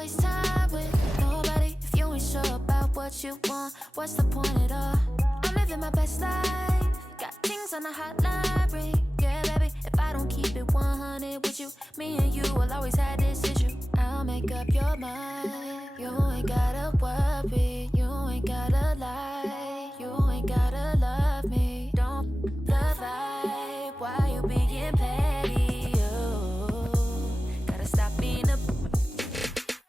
waste time with nobody if you ain't sure about what you want. What's the point at all? I'm living my best life. Got things on the hotline ring. Yeah, baby, if I don't keep it 100 with you, me and you will always have this issue. I'll make up your mind. You ain't gotta worry. You ain't gotta lie. You ain't gotta love me. Don't the vibe. Why you being petty? Gotta stop being a.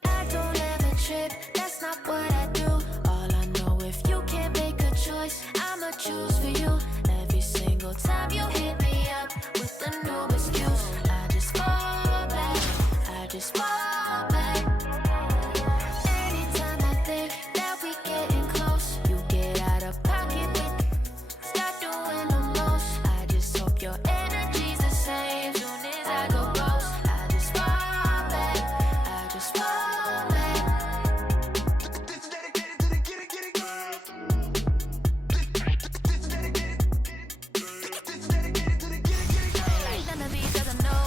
I don't ever trip. That's not what I do. All I know, if you can't make a choice, I'ma choose for you. Every single time you hit me up with a new excuse, I just fall back. I just fall back. Anytime I think that we getting close, you get out of pocket with start doing the most. I just hope your energy's the same. Soon as I go ghost, I just fall back. I just fall back. Like none of these other know.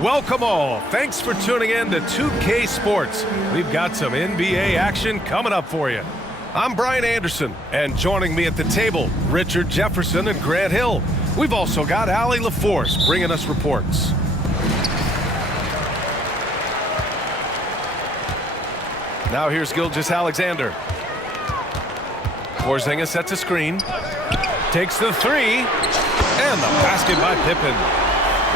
Welcome all. Thanks for tuning in to 2K Sports. We've got some NBA action coming up for you. I'm Brian Anderson, and joining me at the table, Richard Jefferson and Grant Hill. We've also got Allie LaForce bringing us reports. Now here's Gilgeous-Alexander. Porzingis sets a screen, takes the three, and the basket by Pippen.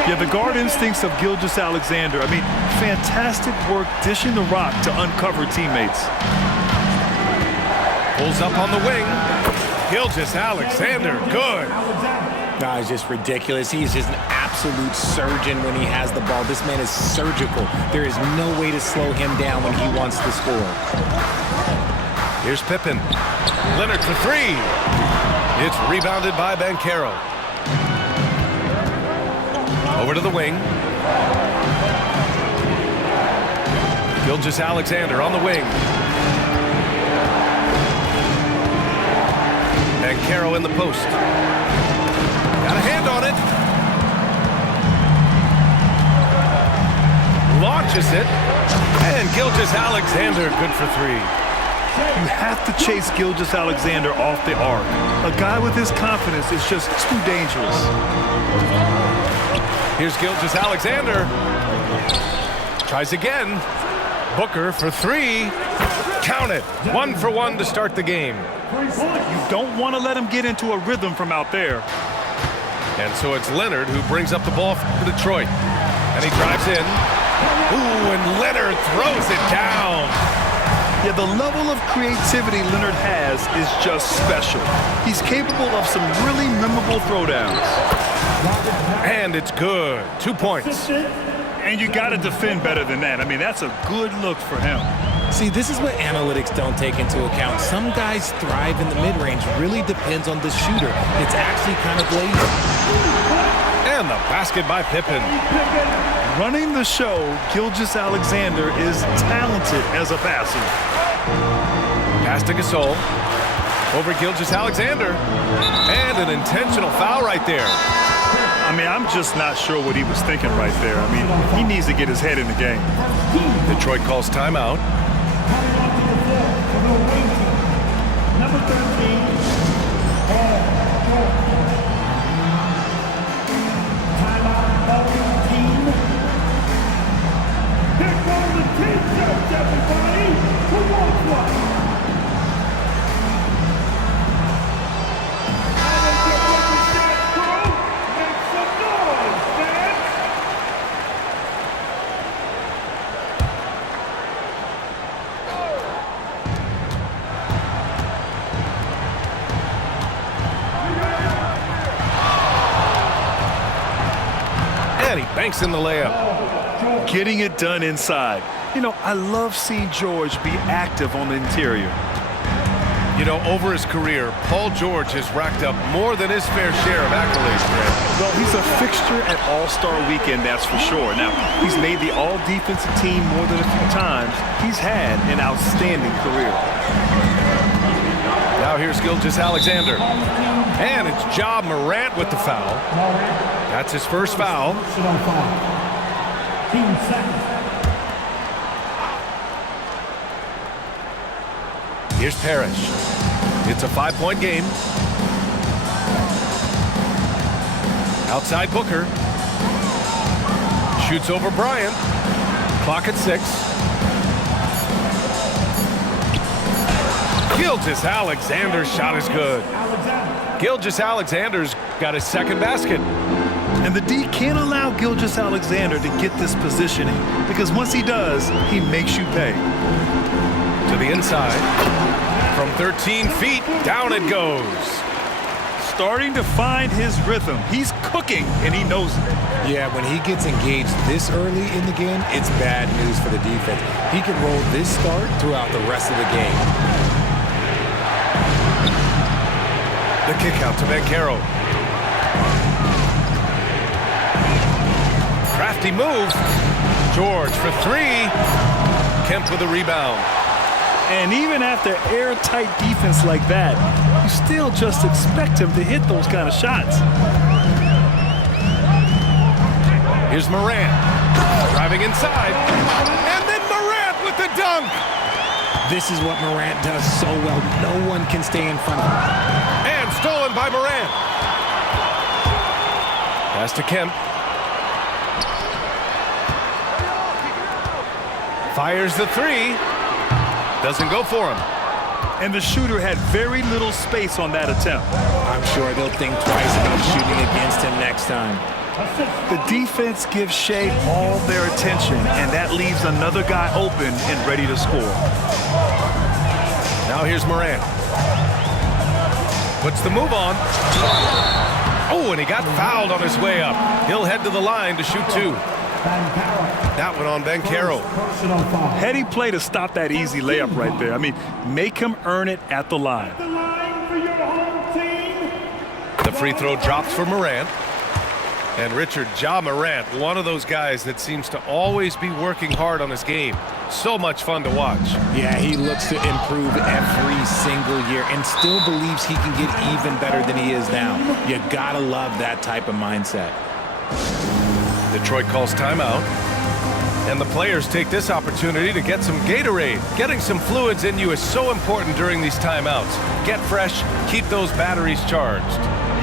Yeah, the guard instincts of Gilgeous-Alexander. I mean, fantastic work dishing the rock to uncover teammates. Pulls up on the wing. Gilgeous-Alexander, good. No, it's just ridiculous. He's just an absolute surgeon when he has the ball. This man is surgical. There is no way to slow him down when he wants to score. Here's Pippen. Leonard for three. It's rebounded by Banchero. Over to the wing. Gilgeous-Alexander on the wing. Banchero in the post. Got a hand on it. Launches it. And Gilgeous-Alexander good for three. You have to chase Gilgeous-Alexander off the arc. A guy with his confidence is just too dangerous. Here's Gilgeous-Alexander. Tries again. Booker for three. Count it. 1 for 1 to start the game. You don't want to let him get into a rhythm from out there. And so it's Leonard who brings up the ball for Detroit. And he drives in. Ooh, and Leonard throws it down. Yeah, the level of creativity Leonard has is just special. He's capable of some really memorable throwdowns. And it's good. 2 points. And you got to defend better than that. I mean, that's a good look for him. See, this is what analytics don't take into account. Some guys thrive in the mid-range. Really depends on the shooter. It's actually kind of lazy. And the basket by Pippen. Running the show, Gilgeous-Alexander is talented as a passer. Pass to Gasol. Over Gilgeous-Alexander. And an intentional foul right there. I mean, I'm just not sure what he was thinking right there. I mean, he needs to get his head in the game. Detroit calls timeout. Number 13. Timeout. And he banks in the layup. Getting it done inside. You know, I love seeing George be active on the interior. You know, over his career, Paul George has racked up more than his fair share of accolades, Grant. Well, he's a fixture at All-Star Weekend, that's for sure. Now, he's made the All-Defensive Team more than a few times. He's had an outstanding career. Now here's Gilgeous-Alexander. And it's Ja Morant with the foul. That's his first foul. Personal foul. Team second. Here's Parrish. It's a 5-point game. Outside Booker. Shoots over Bryant. Clock at 6. Gilgeous-Alexander's shot is good. Gilgeous-Alexander's got his second basket. And the D can't allow Gilgeous-Alexander to get this positioning because once he does, he makes you pay. To the inside. From 13 feet, down it goes. Starting to find his rhythm. He's cooking, and he knows it. Yeah, when he gets engaged this early in the game, it's bad news for the defense. He can roll this start throughout the rest of the game. The kick out to Banchero. Crafty move. George for 3. Kemp with a rebound. And even after airtight defense like that, you still just expect him to hit those kind of shots. Here's Morant. Driving inside. And then Morant with the dunk. This is what Morant does so well. No one can stay in front of him. And stolen by Morant. Pass to Kemp. Fires the 3. Doesn't go for him. And the shooter had very little space on that attempt. I'm sure they'll think twice about shooting against him next time. The defense gives Shea all their attention, and that leaves another guy open and ready to score. Now here's Morant. Puts the move on. Oh, and he got fouled on his way up. He'll head to the line to shoot 2. That one on Banchero. Personal foul. Heady play to stop that easy layup right there. I mean, make him earn it at the line. The line for your home team. The free throw drops for Morant. And Richard, Ja Morant, one of those guys that seems to always be working hard on his game. So much fun to watch. Yeah, he looks to improve every single year and still believes he can get even better than he is now. You gotta love that type of mindset. Detroit calls timeout. And the players take this opportunity to get some Gatorade. Getting some fluids in you is so important during these timeouts. Get fresh, keep those batteries charged.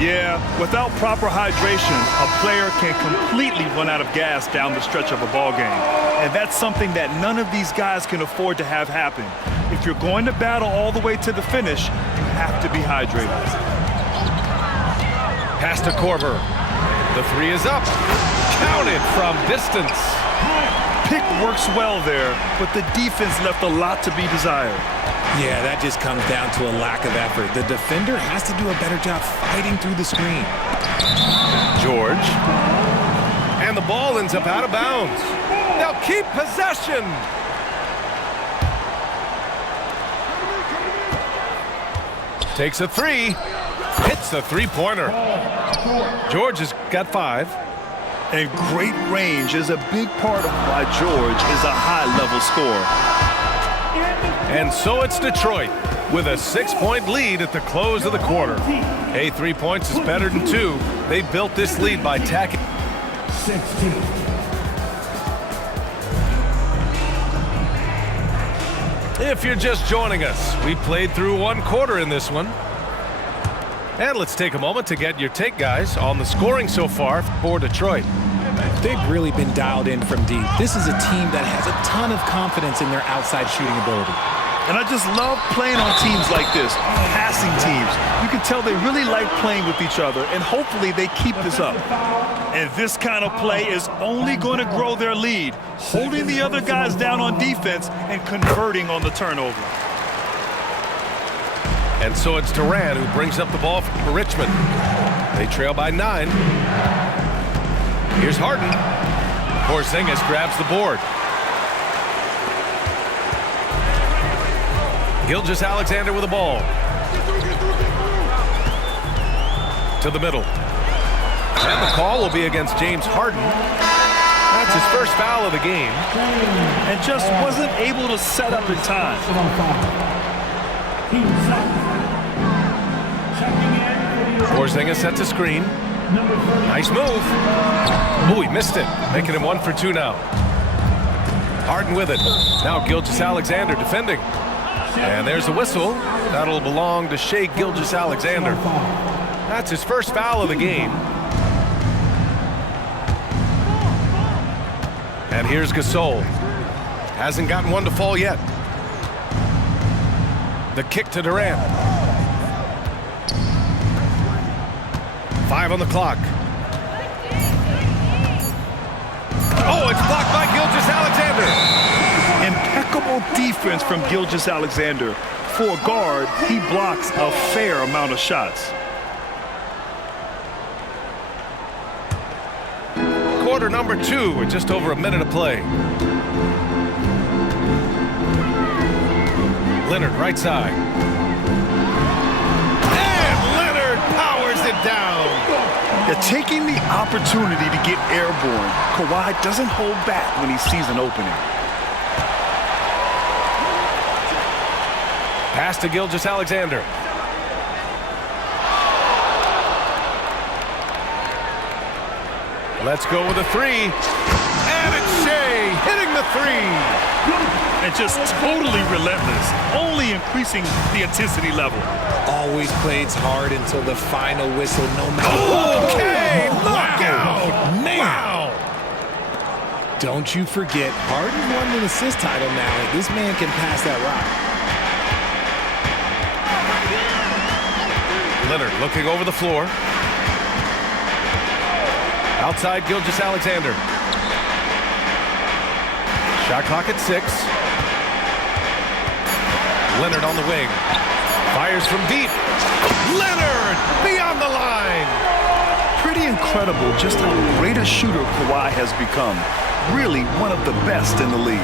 Yeah, without proper hydration, a player can completely run out of gas down the stretch of a ball game. And that's something that none of these guys can afford to have happen. If you're going to battle all the way to the finish, you have to be hydrated. Pass to Korver. The 3 is up. Counted from distance. Pick works well there, but the defense left a lot to be desired. Yeah, that just comes down to a lack of effort. The defender has to do a better job fighting through the screen. George. And the ball ends up out of bounds. They'll keep possession. Takes a 3. Hits the 3-pointer. George has got 5. And great range is a big part of why George is a high-level scorer. And so it's Detroit with a 6-point lead at the close of the quarter. Hey, 3 points is better than 2. They built this lead by tacking. 16. If you're just joining us, we played through 1 quarter in this one. And let's take a moment to get your take, guys, on the scoring so far for Detroit. They've really been dialed in from deep. This is a team that has a ton of confidence in their outside shooting ability. And I just love playing on teams like this, passing teams. You can tell they really like playing with each other, and hopefully they keep this up. And this kind of play is only going to grow their lead, holding the other guys down on defense and converting on the turnover. And so it's Durant who brings up the ball for Richmond. They trail by 9. Here's Harden. Porzingis grabs the board. Gilgeous-Alexander with the ball. To the middle. And the call will be against James Harden. That's his first foul of the game. And just wasn't able to set up in time. Personal foul. Team second. Checking in for the Porzingis sets a screen. number 30. Nice move. Oh, he missed it. Making him 1 for 2 now. Harden with it. Now Gilgeous-Alexander defending. And there's a whistle. That'll belong to Shai Gilgeous-Alexander. That's his first foul of the game. And here's Gasol. Hasn't gotten one to fall yet. The kick to Durant. 5 on the clock. Oh, it's blocked by Gilgeous-Alexander. Impeccable defense from Gilgeous-Alexander. For a guard, he blocks a fair amount of shots. Quarter number 2 with just over a minute of play. Leonard right side. And Leonard powers it down. They're taking the opportunity to get airborne. Kawhi doesn't hold back when he sees an opening. Pass to Gilgeous-Alexander. Let's go with a 3. And it's Shai hitting the 3. And just totally relentless, only increasing the intensity level. Always plays hard until the final whistle, no matter. Okay, knockout. Man. Wow. Don't you forget, Harden won an assist title now. This man can pass that rock. Leonard looking over the floor. Outside Gilgeous-Alexander. Shot clock at 6. Leonard on the wing. Fires from deep. Leonard beyond the line. Pretty incredible just how great a shooter Kawhi has become. Really one of the best in the league.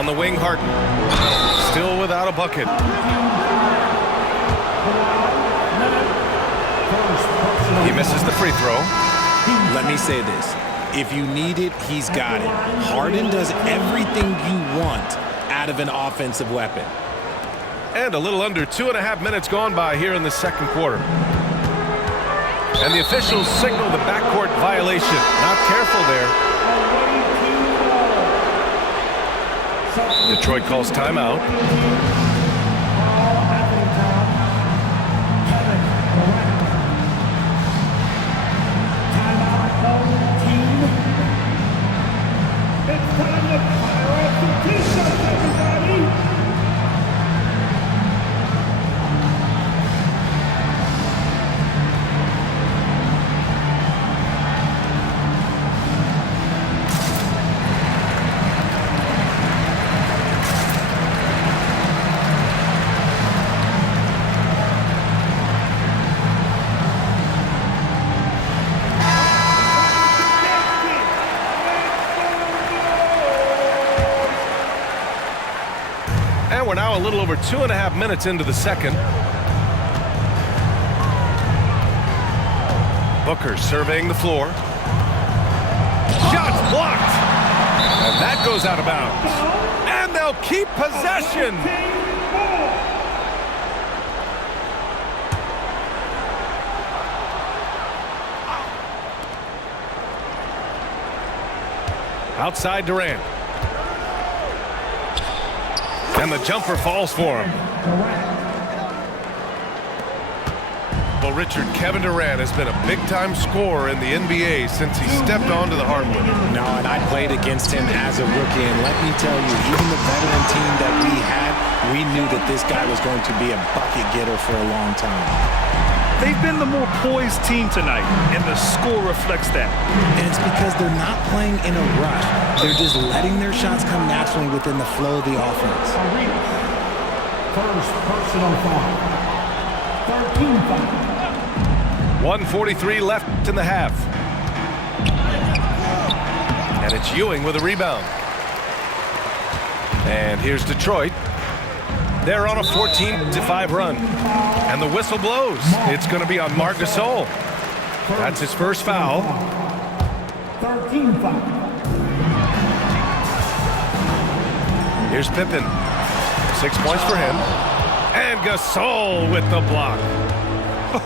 On the wing, Harden. Still without a bucket. He misses the free throw. Let me say this. If you need it, he's got it. Harden does everything you want out of an offensive weapon. And a little under 2.5 minutes gone by here in the second quarter. And the officials signal the backcourt violation. Not careful there. Detroit calls timeout. It's time to fire up some t-shirts, everybody! And we're now a little over 2.5 minutes into the second. Booker surveying the floor. Shots blocked. And that goes out of bounds. And they'll keep possession. Outside Durant. And the jumper falls for him. Well, Richard, Kevin Durant has been a big-time scorer in the NBA since he stepped onto the hardwood. No, and I played against him as a rookie, and let me tell you, even the veteran team that we had, we knew that this guy was going to be a bucket getter for a long time. They've been the more poised team tonight, and the score reflects that. And it's because they're not playing in a rush. They're just letting their shots come naturally within the flow of the offense. First personal foul. 13 foul. 1:43 left in the half. And it's Ewing with a rebound. And here's Detroit. They're on a 14-5 run. And the whistle blows. It's going to be on Marc Gasol. That's his first foul. 13 foul. Here's Pippen. 6 points for him. And Gasol with the block.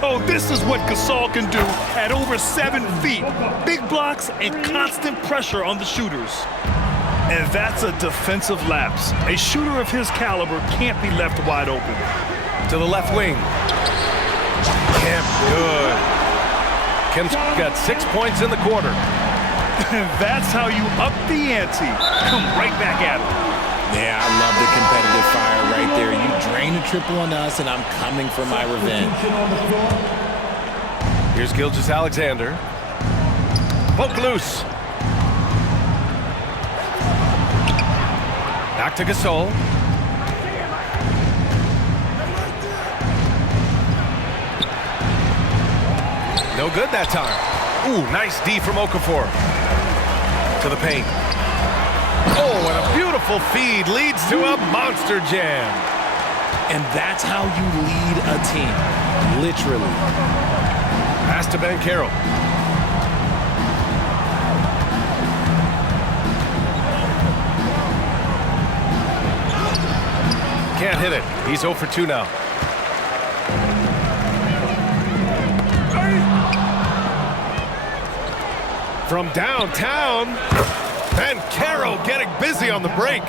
Oh, this is what Gasol can do at over 7 feet. Big blocks and constant pressure on the shooters. And that's a defensive lapse. A shooter of his caliber can't be left wide open. To the left wing. Kemp, good. Kemp's got 6 points in the quarter. And that's how you up the ante. Come right back at him. Yeah, I love the competitive fire right there. You drain a triple on us, and I'm coming for my revenge. Here's Gilgeous-Alexander. Poke loose. Back to Gasol. No good that time. Ooh, nice D from Okafor. To the paint. Oh, and a beautiful feed leads to a monster jam. And that's how you lead a team, literally. Pass to Banchero. Can't hit it. He's 0 for 2 now. From downtown, Banchero getting busy on the break.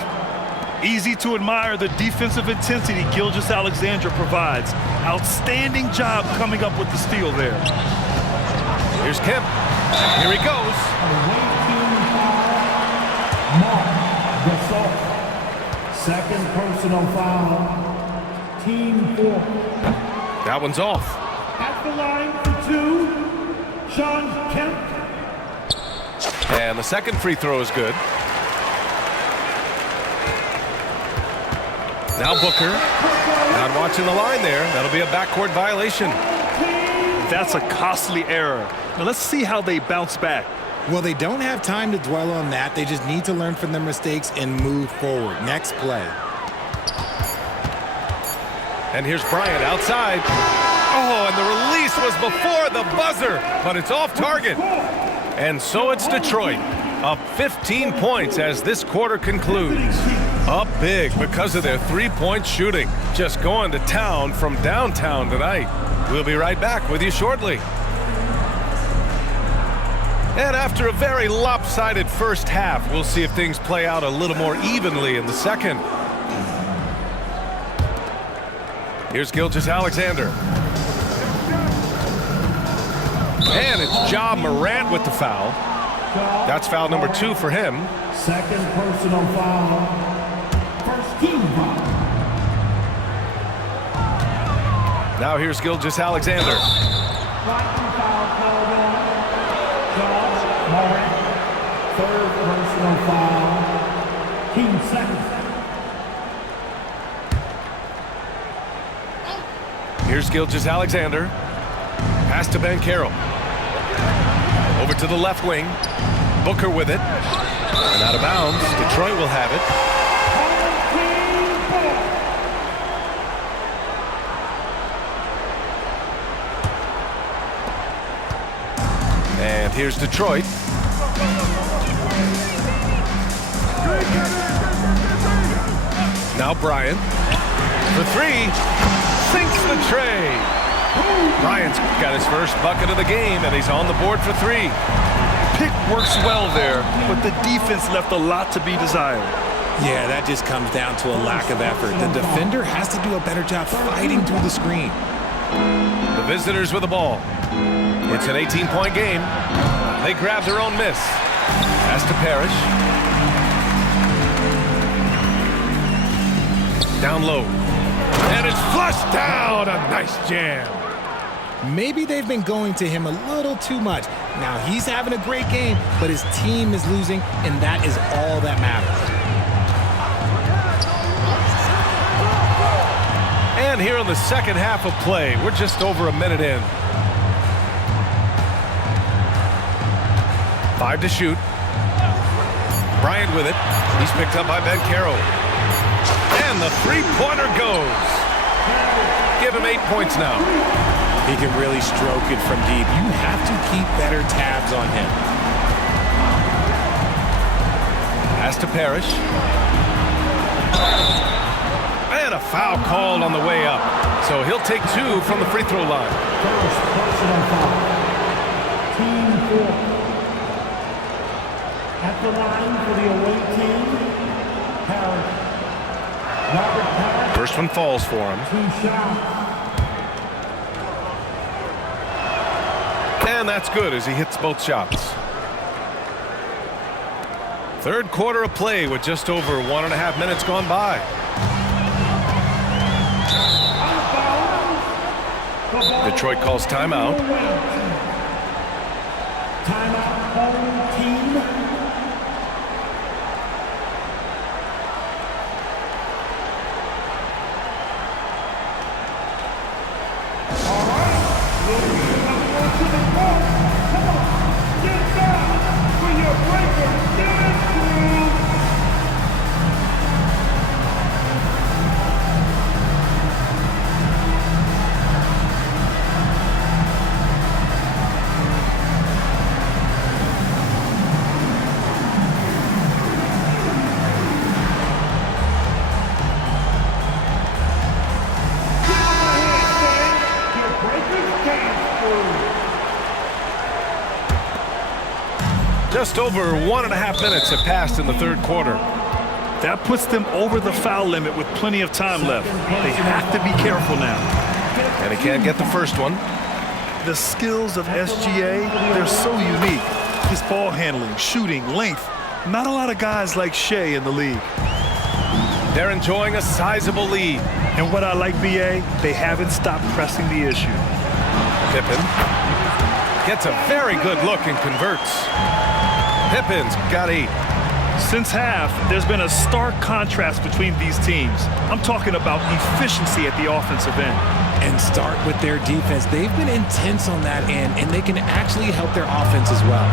Easy to admire the defensive intensity Gilgeous-Alexander provides. Outstanding job coming up with the steal there. Here's Kemp. Here he goes. Marc Gasol. Second personal foul. Team 4. That one's off. At the line for 2, Shawn Kemp. And the second free throw is good. Now Booker. Not watching the line there. That'll be a backcourt violation. That's a costly error. Now let's see how they bounce back. Well, they don't have time to dwell on that. They just need to learn from their mistakes and move forward. Next play. And here's Bryant outside. Oh, and the release was before the buzzer, but it's off target. And so it's Detroit, up 15 points as this quarter concludes. Up big because of their three-point shooting. Just going to town from downtown tonight. We'll be right back with you shortly. And after a very lopsided first half, we'll see if things play out a little more evenly in the second. Here's Gilgeous-Alexander. And it's Ja Morant with the foul. That's foul number 2 for him. Second personal foul. First team foul. Now here's Gilgeous-Alexander. Second foul called on Ja Morant. Third personal foul. Team second. Here's Gilgeous-Alexander. Pass to Banchero. Over to the left wing. Booker with it. And out of bounds. Detroit will have it. And here's Detroit. Now Bryant. For 3. Sinks the tray. Bryant's got his first bucket of the game, and he's on the board for 3. Pick works well there, but the defense left a lot to be desired. Yeah, that just comes down to a lack of effort. The defender has to do a better job fighting through the screen. The visitors with the ball. It's an 18-point game. They grab their own miss. Pass to Parrish. Down low. And it's flushed down. A nice jam. Maybe they've been going to him a little too much. Now he's having a great game, but his team is losing, and that is all that matters. And here in the second half of play, we're just over a minute in. 5 to shoot. Bryant with it. He's picked up by Banchero. And the three-pointer goes. Give him 8 points now. He can really stroke it from deep. You have to keep better tabs on him. Pass to Parrish. And a foul called on the way up. So he'll take 2 from the free throw line. First personal foul. Team 4. At the line for the away team, Parrish. Robert Parrish. First one falls for him. 2 shots. And that's good as he hits both shots. Third quarter of play with just over 1.5 minutes gone by. Detroit calls timeout. Timeout, home team. All right, we'll to the court. Come on, get down for your breaker. Get it through. Just over 1.5 minutes have passed in the third quarter. That puts them over the foul limit with plenty of time left. They have to be careful now. And he can't get the first one. The skills of SGA, they're so unique. His ball handling, shooting, length. Not a lot of guys like Shea in the league. They're enjoying a sizable lead. And what I like, BA, they haven't stopped pressing the issue. Pippen gets a very good look and converts. Pippen's got 8. Since half, there's been a stark contrast between these teams. I'm talking about efficiency at the offensive end. And start with their defense. They've been intense on that end, and they can actually help their offense as well.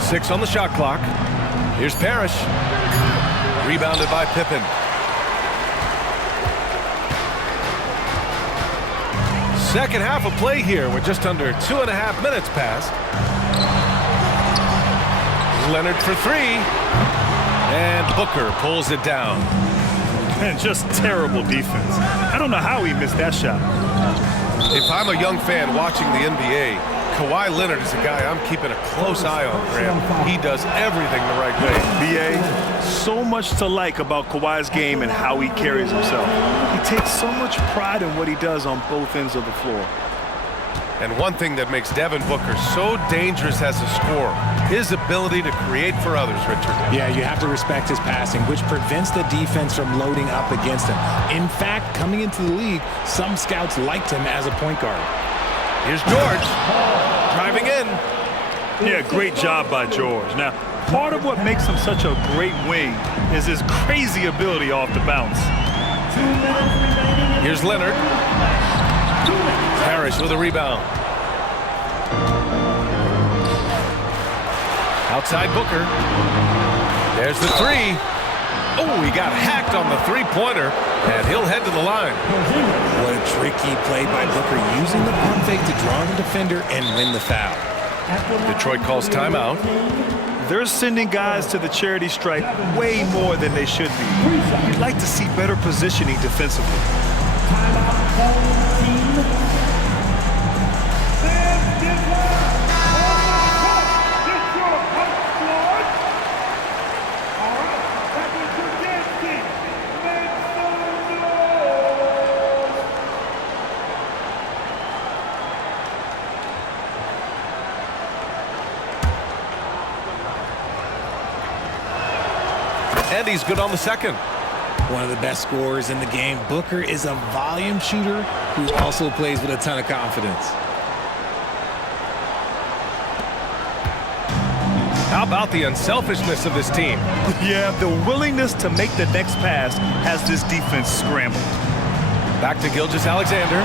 6 on the shot clock. Here's Parrish. Rebounded by Pippen. Second half of play here with just under 2.5 minutes passed. Leonard for 3. And Booker pulls it down. And just terrible defense. I don't know how he missed that shot. If I'm a young fan watching the NBA, Kawhi Leonard is a guy I'm keeping a close eye on, Graham. He does everything the right way. BA, so much to like about Kawhi's game and how he carries himself. He takes so much pride in what he does on both ends of the floor. And one thing that makes Devin Booker so dangerous as a scorer, his ability to create for others, Richard. Yeah, you have to respect his passing, which prevents the defense from loading up against him. In fact, coming into the league, some scouts liked him as a point guard. Here's George, driving in. Yeah, great job by George. Now, part of what makes him such a great wing is his crazy ability off the bounce. Here's Leonard. Parrish with a rebound. Outside Booker. There's the 3. Oh, he got hacked on the three-pointer, and he'll head to the line. What a tricky play by Booker, using the pump fake to draw the defender and win the foul. Detroit calls timeout. They're sending guys to the charity stripe way more than they should be. You'd like to see better positioning defensively. Timeout, home team. And he's good on the second. One of the best scorers in the game. Booker is a volume shooter who also plays with a ton of confidence. How about the unselfishness of this team? Yeah, the willingness to make the next pass has this defense scrambled. Back to Gilgeous-Alexander.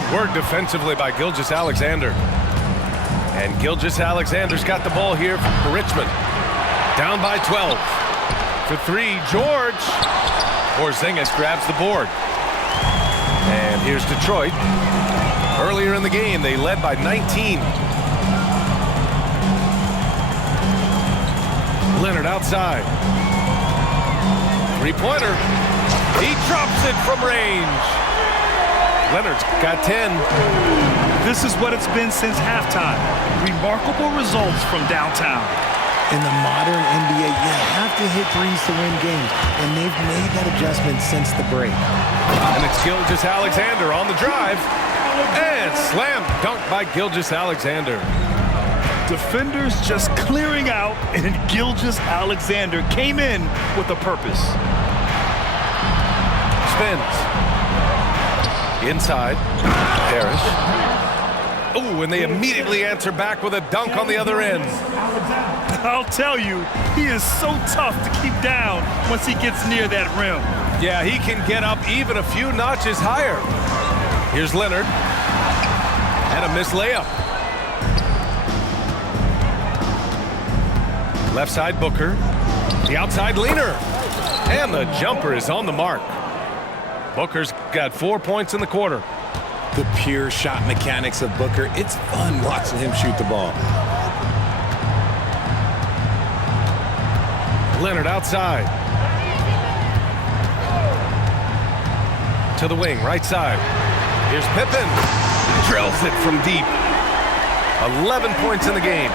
Good work defensively by Gilgeous-Alexander. And Gilgeous-Alexander's got the ball here for Richmond. Down by 12. For three, George. Porzingis grabs the board. And here's Detroit. Earlier in the game, they led by 19. Leonard outside. Three-pointer. He drops it from range. Leonard's got 10. This is what it's been since halftime. Remarkable results from downtown. In the modern NBA, you have to hit threes to win games, and they've made that adjustment since the break. And it's Gilgeous-Alexander on the drive. And slam dunk by Gilgeous-Alexander. Defenders just clearing out, and Gilgeous-Alexander came in with a purpose. Spins. Inside. Parrish. Oh, and they immediately answer back with a dunk on the other end. I'll tell you, he is so tough to keep down once he gets near that rim. Yeah, he can get up even a few notches higher. Here's Leonard. And a missed layup. Left side Booker. The outside leaner. And the jumper is on the mark. Booker's got 4 points in the quarter. The pure shot mechanics of Booker. It's fun watching him shoot the ball. Leonard outside. To the wing, right side. Here's Pippen. Drills it from deep. 11 points in the game.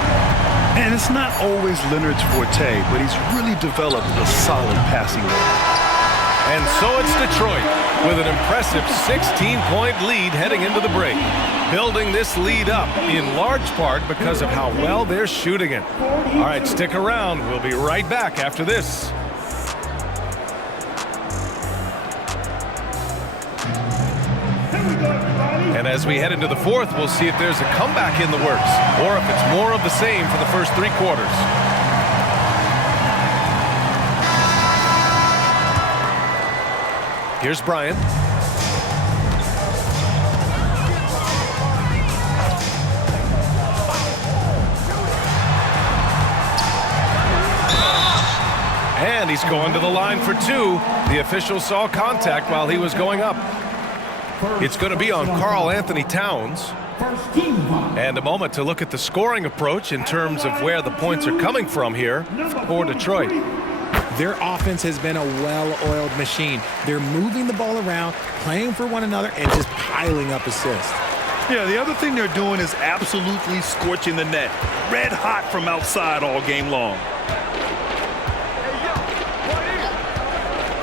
And it's not always Leonard's forte, but he's really developed a solid passing game. And so it's Detroit with an impressive 16-point lead heading into the break. Building this lead up in large part because of how well they're shooting it. All right, stick around. We'll be right back after this. And as we head into the fourth, we'll see if there's a comeback in the works or if it's more of the same for the first three quarters. Here's Bryant. And he's going to the line for two. The official saw contact while he was going up. It's going to be on Karl-Anthony Towns. And a moment to look at the scoring approach in terms of where the points are coming from here for Detroit. Their offense has been a well-oiled machine. They're moving the ball around, playing for one another, and just piling up assists. Yeah, the other thing they're doing is absolutely scorching the net. Red hot from outside all game long.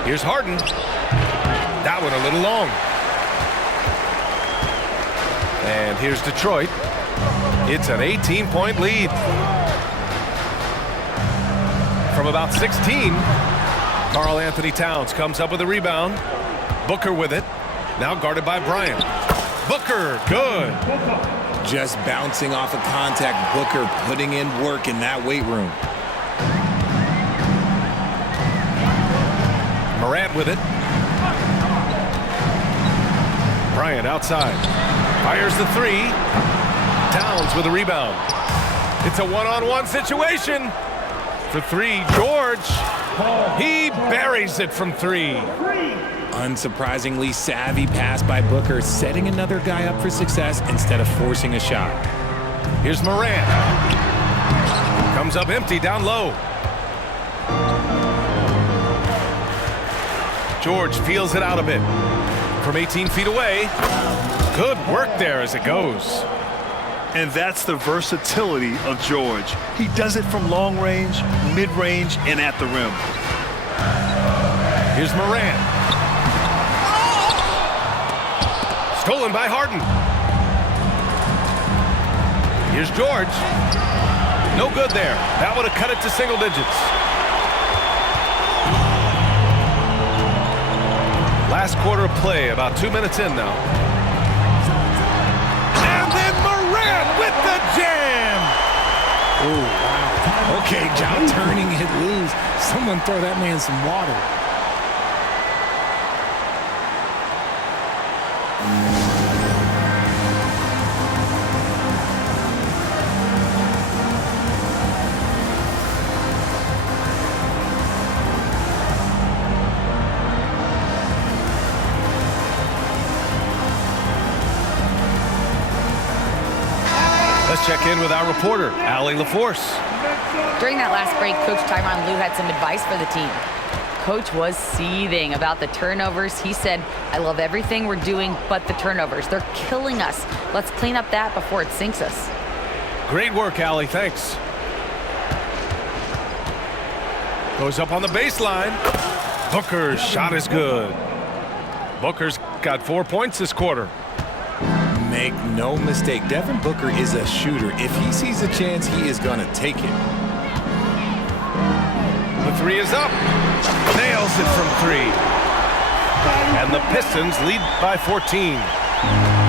Here's Harden. That one a little long. And here's Detroit. It's an 18-point lead. From about 16, Karl-Anthony Towns comes up with a rebound. Booker with it. Now guarded by Bryant. Booker, good. Just bouncing off of contact. Booker putting in work in that weight room. Morant with it. Bryant outside. Fires the three. Towns with a rebound. It's a one-on-one situation. For three, George. He buries it from three. Unsurprisingly savvy pass by Booker, setting another guy up for success instead of forcing a shot. Here's Morant. Comes up empty down low. George feels it out a bit. From 18 feet away. Good work there as it goes. And that's the versatility of George. He does it from long range, mid-range, and at the rim. Here's Morant. Stolen by Harden. Here's George. No good there. That would have cut it to single digits. Last quarter of play, about 2 minutes in now. And then Morant with the jam. Oh, wow. Okay, John turning it loose. Someone throw that man some water. Let's check in with our reporter, Allie LaForce. During that last break, Coach Tyronn Lue had some advice for the team. Coach was seething about the turnovers. He said, I love everything we're doing but the turnovers. They're killing us. Let's clean up that before it sinks us. Great work, Allie. Thanks. Goes up on the baseline. Booker's shot is good. Booker's got 4 points this quarter. Make no mistake, Devin Booker is a shooter. If he sees a chance, he is going to take it. The three is up. Nails it from three. And the Pistons lead by 14.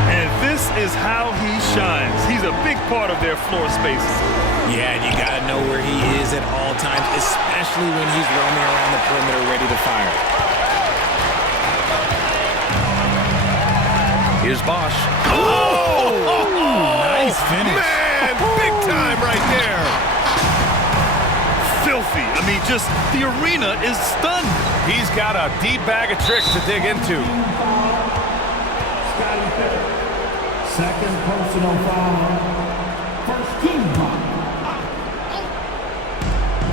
And this is how he shines. He's a big part of their floor spaces. Yeah, and you got to know where he is at all times, especially when he's roaming around the perimeter ready to fire. Here's Bosch. Nice finish. Man, big time right there. Filthy. I mean, just the arena is stunned. He's got a deep bag of tricks to dig into. Scottie Pippen. Second personal foul. First team foul.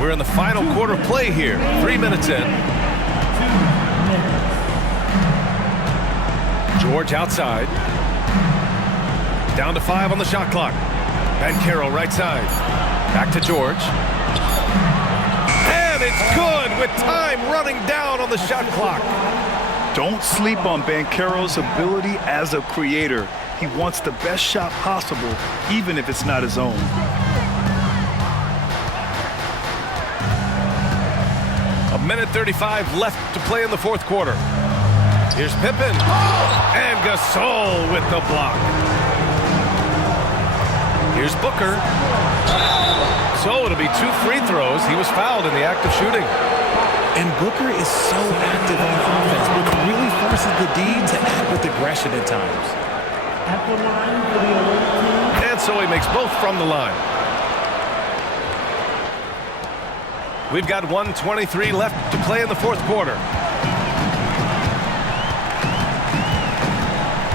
We're in the final quarter play here. 3 minutes in. George outside. Down to 5 on the shot clock. Banchero right side. Back to George. And it's good with time running down on the shot clock. Don't sleep on Banchero's ability as a creator. He wants the best shot possible, even if it's not his own. A minute 35 left to play in the fourth quarter. Here's Pippen. And Gasol with the block. Here's Booker. So it'll be 2 free throws. He was fouled in the act of shooting. And Booker is so active on offense, which really forces the D to act with aggression at times. At the line for the away team. And so he makes both from the line. We've got 1:23 left to play in the fourth quarter.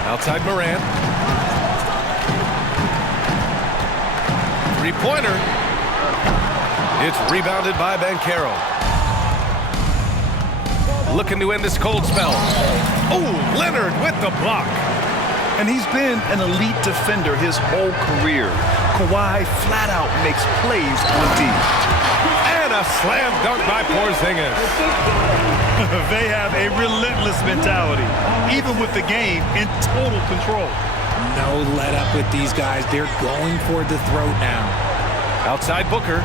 Outside Morant. Three-pointer. It's rebounded by Banchero. Looking to end this cold spell. Oh, Leonard with the block. And he's been an elite defender his whole career. Kawhi flat out makes plays on D. And a slam dunk by Porzingis. They have a relentless mentality, even with the game in total control. No let up with these guys. They're going for the throat now. Outside Booker.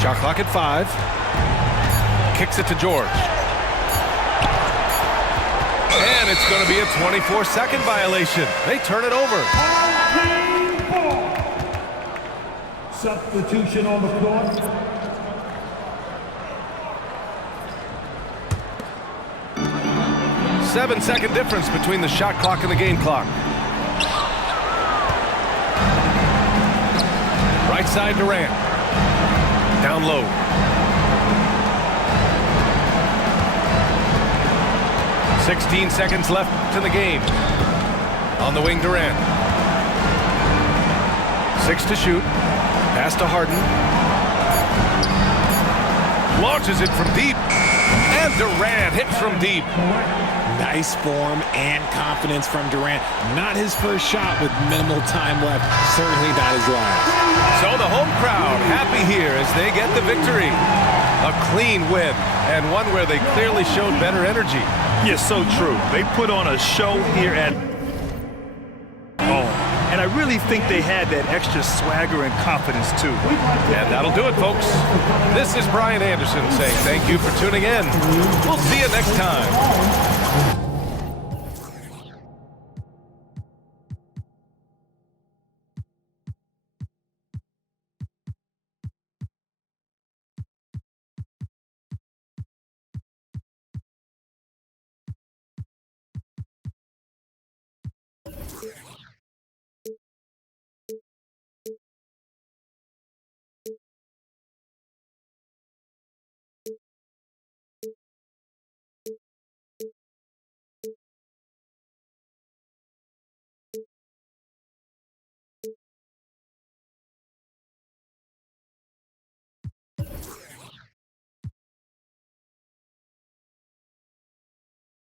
Shot clock at 5. Kicks it to George. And it's going to be a 24-second violation. They turn it over. Team ball. Substitution on the court. Seven-second difference between the shot clock and the game clock. Right side Durant. Down low. "16 seconds left in the game. On the wing, Durant. 6 to shoot. Pass to Harden. Launches it from deep. And Durant hits from deep. Nice form and confidence from Durant. Not his first shot with minimal time left. Certainly not his last. So the home crowd happy here as they get the victory. A clean win, and one where they clearly showed better energy. Yes, so true. They put on a show here at home. And I really think they had that extra swagger and confidence, too. And that'll do it, folks. This is Brian Anderson saying thank you for tuning in. We'll see you next time.